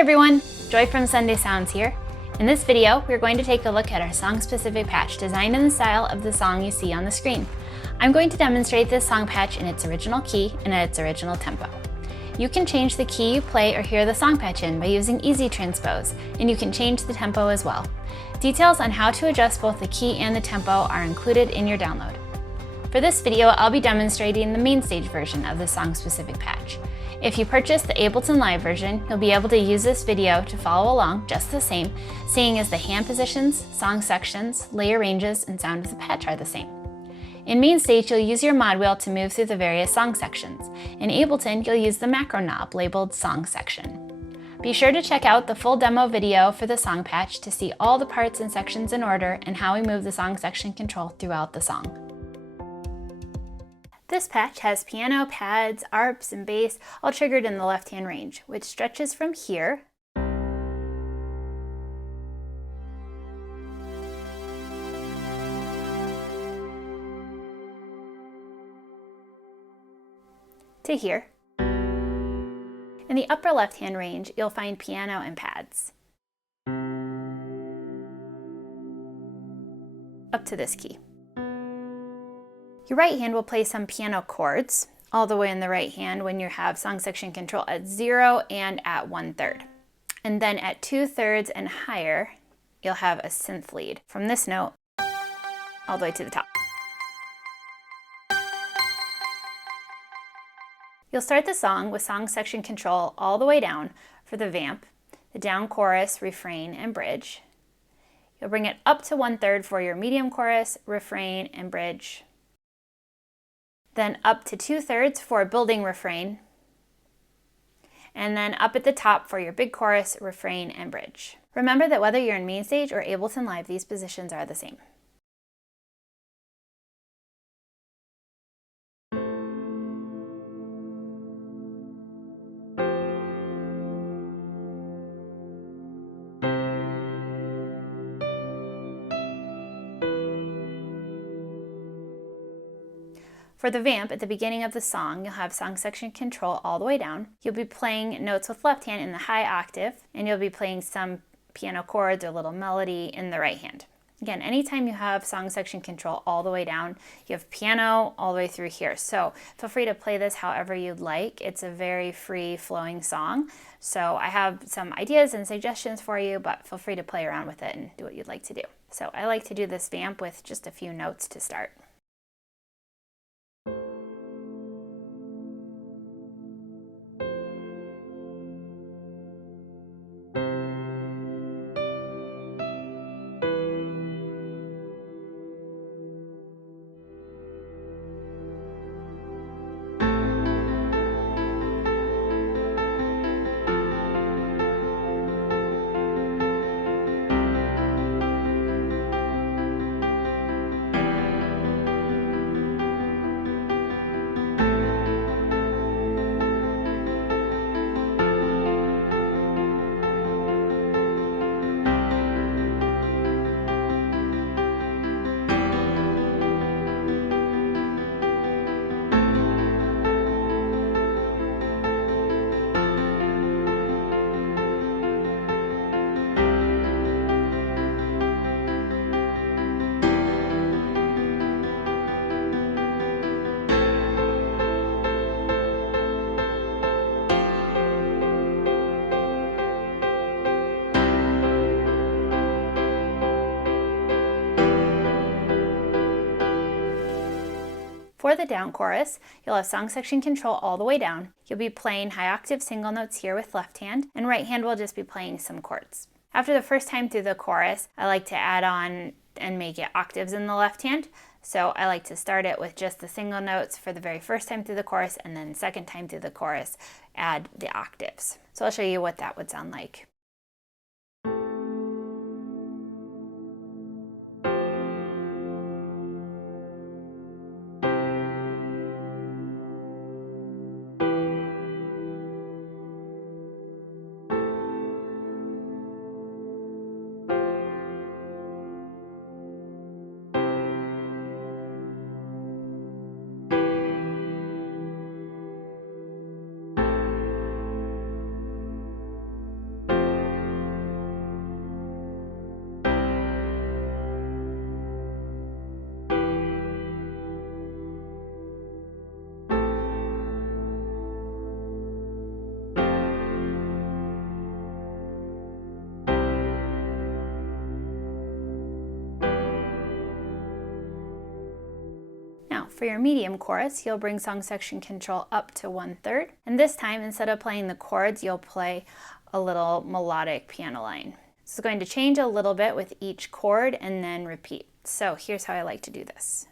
everyone, Joy from Sunday Sounds here. In this video, we're going to take a look at our song-specific patch designed in the style of the song you see on the screen. I'm going to demonstrate this song patch in its original key and at its original tempo. You can change the key you play or hear the song patch in by using Easy Transpose, and you can change the tempo as well. Details on how to adjust both the key and the tempo are included in your download. For this video, I'll be demonstrating the MainStage version of the song-specific patch. If you purchase the Ableton Live version, you'll be able to use this video to follow along just the same, seeing as the hand positions, song sections, layer ranges, and sound of the patch are the same. In MainStage, you'll use your mod wheel to move through the various song sections. In Ableton, you'll use the macro knob labeled Song Section. Be sure to check out the full demo video for the song patch to see all the parts and sections in order and how we move the song section control throughout the song. This patch has piano, pads, arps, and bass all triggered in the left-hand range, which stretches from here to here. In the upper left-hand range, you'll find piano and pads up to this key. Your right hand will play some piano chords all the way in the right hand when you have song section control at 0 and at 1/3. And then at 2/3 and higher, you'll have a synth lead from this note all the way to the top. You'll start the song with song section control all the way down for the vamp, the down chorus, refrain, and bridge. You'll bring it up to 1/3 for your medium chorus, refrain, and bridge. Then up to 2/3 for building refrain, and then up at the top for your big chorus, refrain, and bridge. Remember that whether you're in MainStage or Ableton Live, these positions are the same. For the vamp, at the beginning of the song, you'll have song section control all the way down. You'll be playing notes with left hand in the high octave, and you'll be playing some piano chords or little melody in the right hand. Again, anytime you have song section control all the way down, you have piano all the way through here. So feel free to play this however you'd like. It's a very free flowing song. So I have some ideas and suggestions for you, but feel free to play around with it and do what you'd like to do. So I like to do this vamp with just a few notes to start. For the down chorus, you'll have song section control all the way down. You'll be playing high octave single notes here with left hand, and right hand will just be playing some chords. After the first time through the chorus, I like to add on and make it octaves in the left hand. So I like to start it with just the single notes for the very first time through the chorus, and then second time through the chorus, add the octaves. So I'll show you what that would sound like. for your medium chorus, you'll bring song section control up to 1/3. And this time, instead of playing the chords, you'll play a little melodic piano line. This is going to change a little bit with each chord and then repeat. So here's how I like to do this.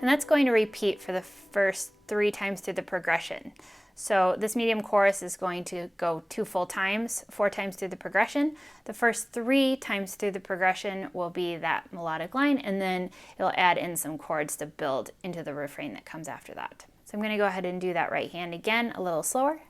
And that's going to repeat for the first 3 times through the progression. So this medium chorus is going to go 2 full times, 4 times through the progression. The first 3 times through the progression will be that melodic line, and then it'll add in some chords to build into the refrain that comes after that. So I'm going to go ahead and do that right hand again, a little slower.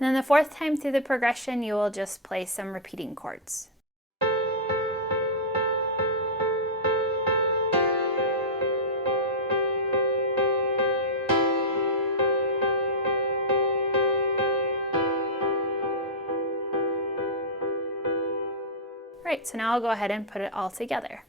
And then the 4th time through the progression, you will just play some repeating chords. All right, so now I'll go ahead and put it all together.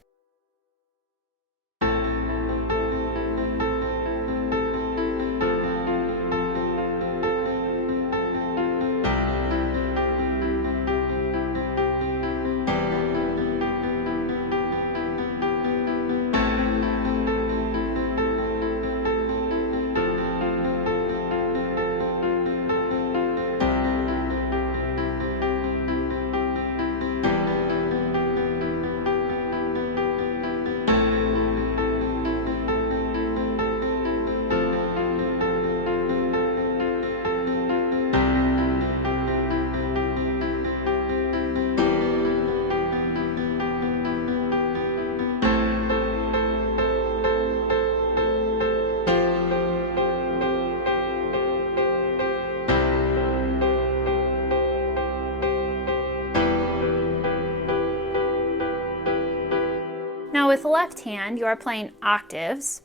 Now with the left hand, you are playing octaves,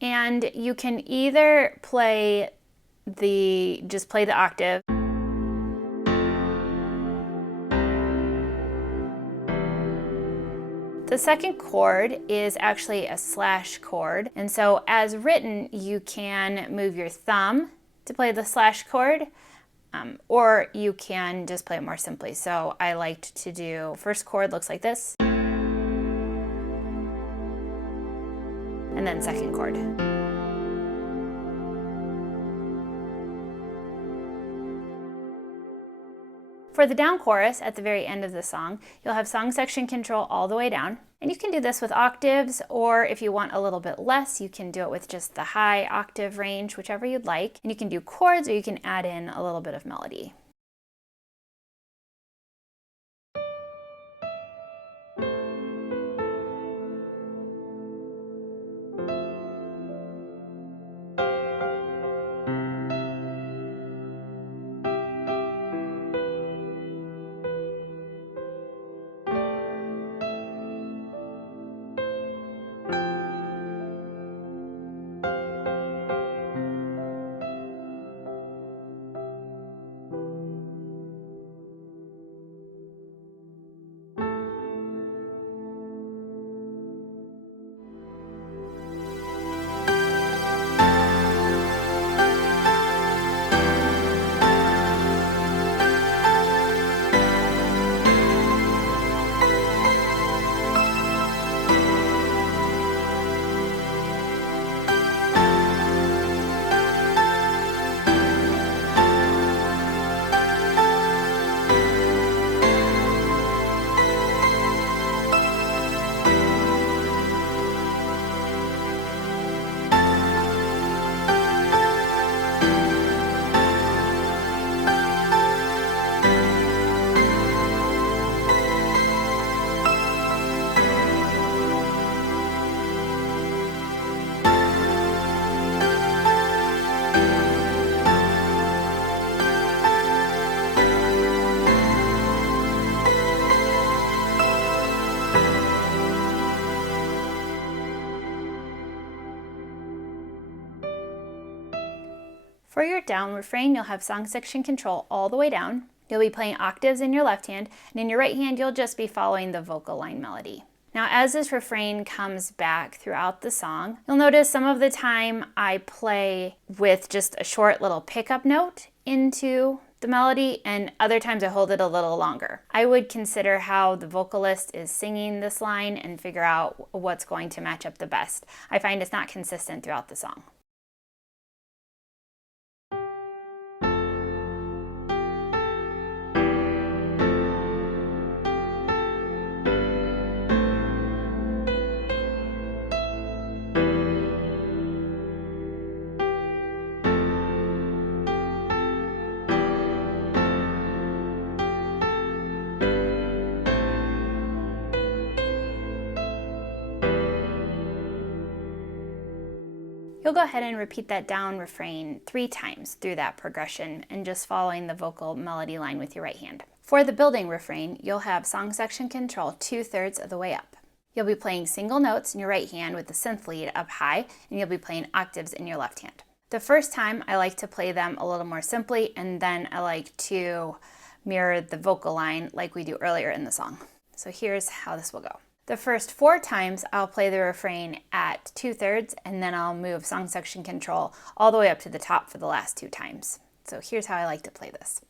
and you can either play just play the octave, the second chord is actually a slash chord, and so as written, you can move your thumb to play the slash chord, or you can just play it more simply. So I liked to do, first chord looks like this, and then second chord. For the down chorus at the very end of the song, you'll have song section control all the way down. And you can do this with octaves, or if you want a little bit less, you can do it with just the high octave range, whichever you'd like. And you can do chords, or you can add in a little bit of melody. For your down refrain, you'll have song section control all the way down. You'll be playing octaves in your left hand, and in your right hand, you'll just be following the vocal line melody. Now, as this refrain comes back throughout the song, you'll notice some of the time I play with just a short little pickup note into the melody, and other times I hold it a little longer. I would consider how the vocalist is singing this line and figure out what's going to match up the best. I find it's not consistent throughout the song. You'll go ahead and repeat that down refrain 3 times through that progression and just following the vocal melody line with your right hand. For the building refrain, you'll have song section control 2/3 of the way up. You'll be playing single notes in your right hand with the synth lead up high, and you'll be playing octaves in your left hand. The first time I like to play them a little more simply, and then I like to mirror the vocal line like we do earlier in the song. So here's how this will go. The first 4 times I'll play the refrain at 2/3, and then I'll move song section control all the way up to the top for the last 2 times. So here's how I like to play this.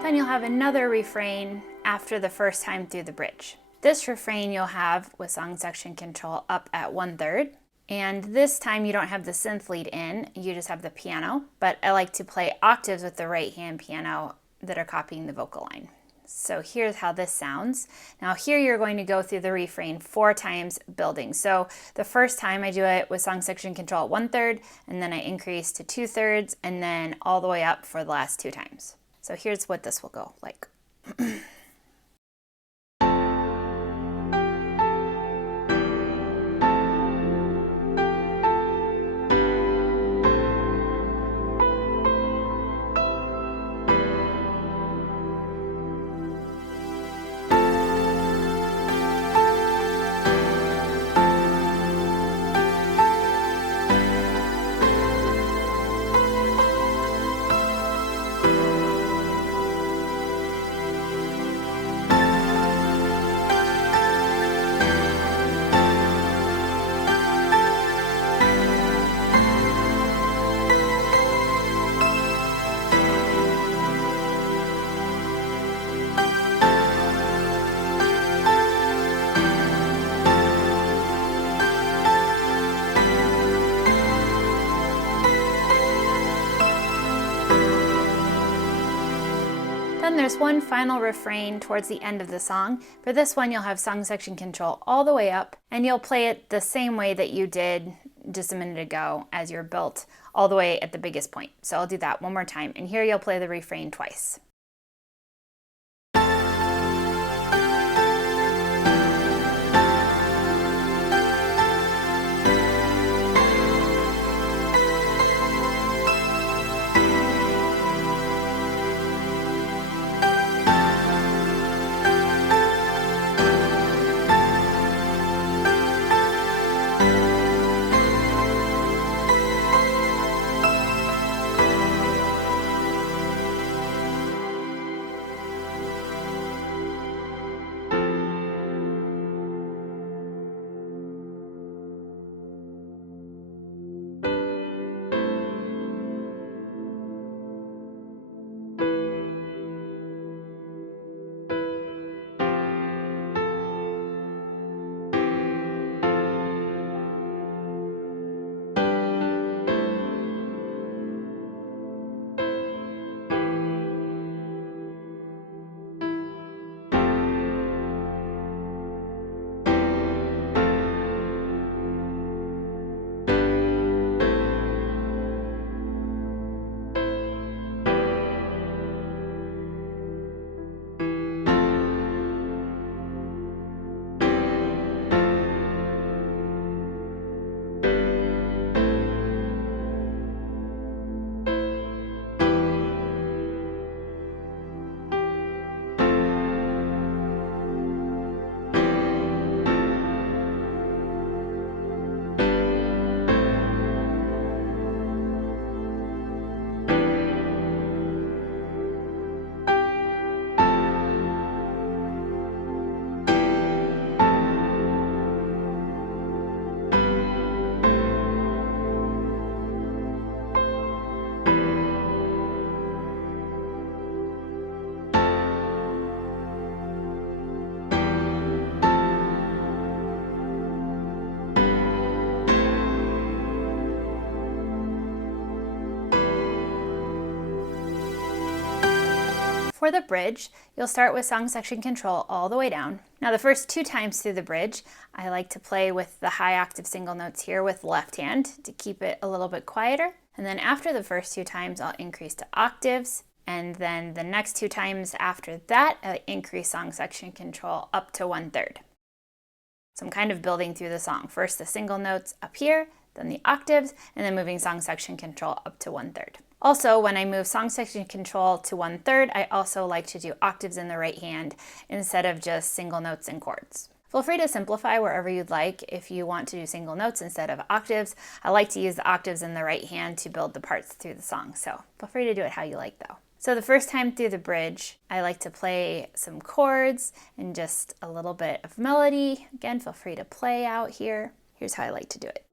Then you'll have another refrain after the first time through the bridge. This refrain you'll have with song section control up at 1/3. And this time you don't have the synth lead in, you just have the piano. But I like to play octaves with the right hand piano that are copying the vocal line. So here's how this sounds. Now here you're going to go through the refrain 4 times building. So the first time I do it with song section control at 1/3, and then I increase to 2/3, and then all the way up for the last 2 times. So here's what this will go like. Then there's one final refrain towards the end of the song. For this one, you'll have song section control all the way up, and you'll play it the same way that you did just a minute ago as you're built all the way at the biggest point. So I'll do that one more time, and here you'll play the refrain twice. For the bridge, you'll start with song section control all the way down. Now the first 2 times through the bridge, I like to play with the high octave single notes here with the left hand to keep it a little bit quieter. And then after the first 2 times, I'll increase to octaves. And then the next 2 times after that, I increase song section control up to 1/3. So I'm kind of building through the song. First the single notes up here, then the octaves, and then moving song section control up to 1/3. Also, when I move song section control to 1/3, I also like to do octaves in the right hand instead of just single notes and chords. Feel free to simplify wherever you'd like. If you want to do single notes instead of octaves, I like to use the octaves in the right hand to build the parts through the song. So feel free to do it how you like though. So the first time through the bridge, I like to play some chords and just a little bit of melody. Again, feel free to play out here. Here's how I like to do it.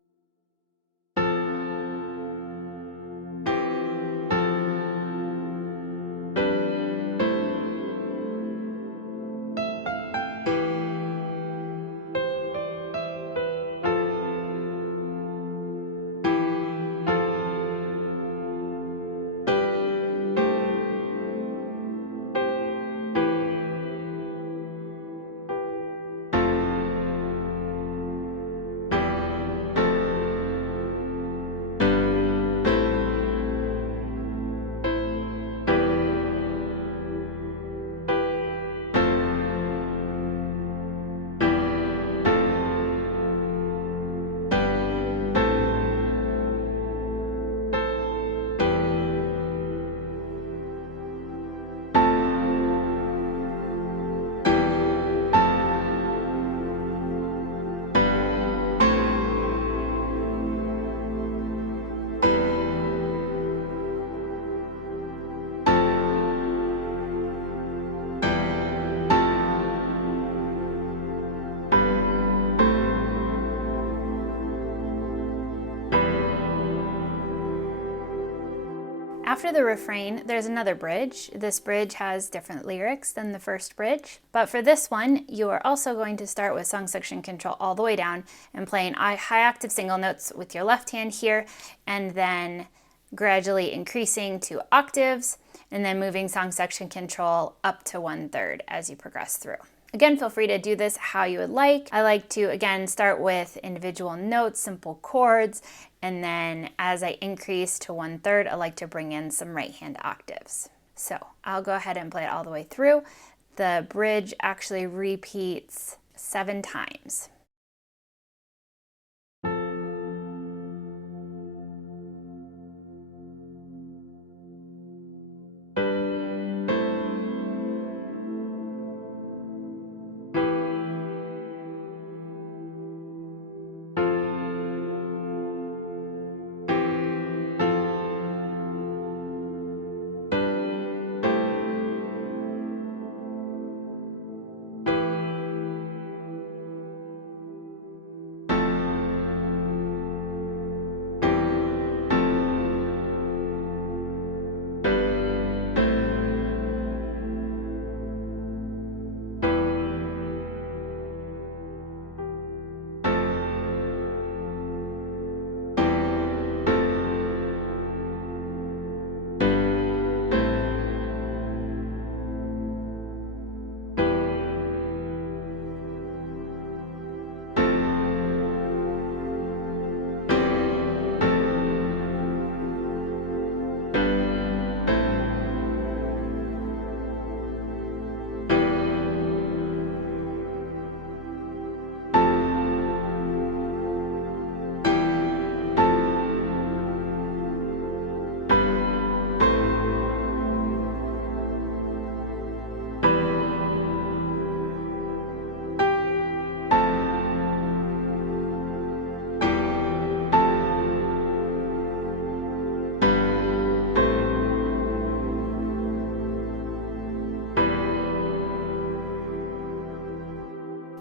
After the refrain, there's another bridge. This bridge has different lyrics than the first bridge. But for this one, you are also going to start with song section control all the way down and playing high octave single notes with your left hand here, and then gradually increasing to octaves, and then moving song section control up to 1/3 as you progress through. Again, feel free to do this how you would like. I like to, again, start with individual notes, simple chords, and then as I increase to 1/3, I like to bring in some right hand octaves. So I'll go ahead and play it all the way through. The bridge actually repeats 7 times.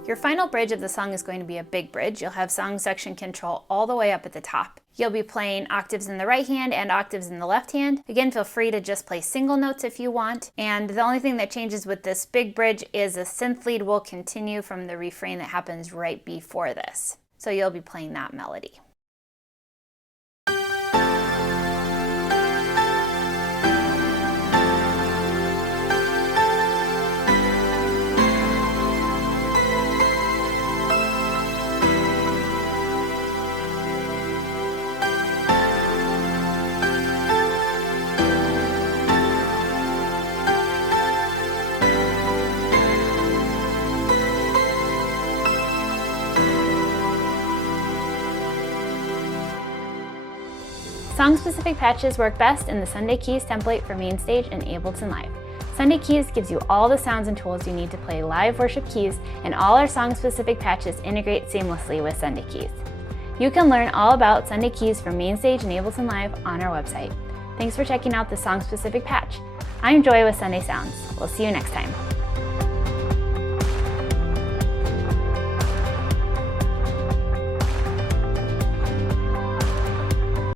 Your final bridge of the song is going to be a big bridge. You'll have song section control all the way up at the top. You'll be playing octaves in the right hand and octaves in the left hand. Again, feel free to just play single notes if you want. And the only thing that changes with this big bridge is the synth lead will continue from the refrain that happens right before this. So you'll be playing that melody. Song-specific patches work best in the Sunday Keys template for MainStage and Ableton Live. Sunday Keys gives you all the sounds and tools you need to play live worship keys, and all our song-specific patches integrate seamlessly with Sunday Keys. You can learn all about Sunday Keys for MainStage and Ableton Live on our website. Thanks for checking out the song-specific patch. I'm Joy with Sunday Sounds. We'll see you next time.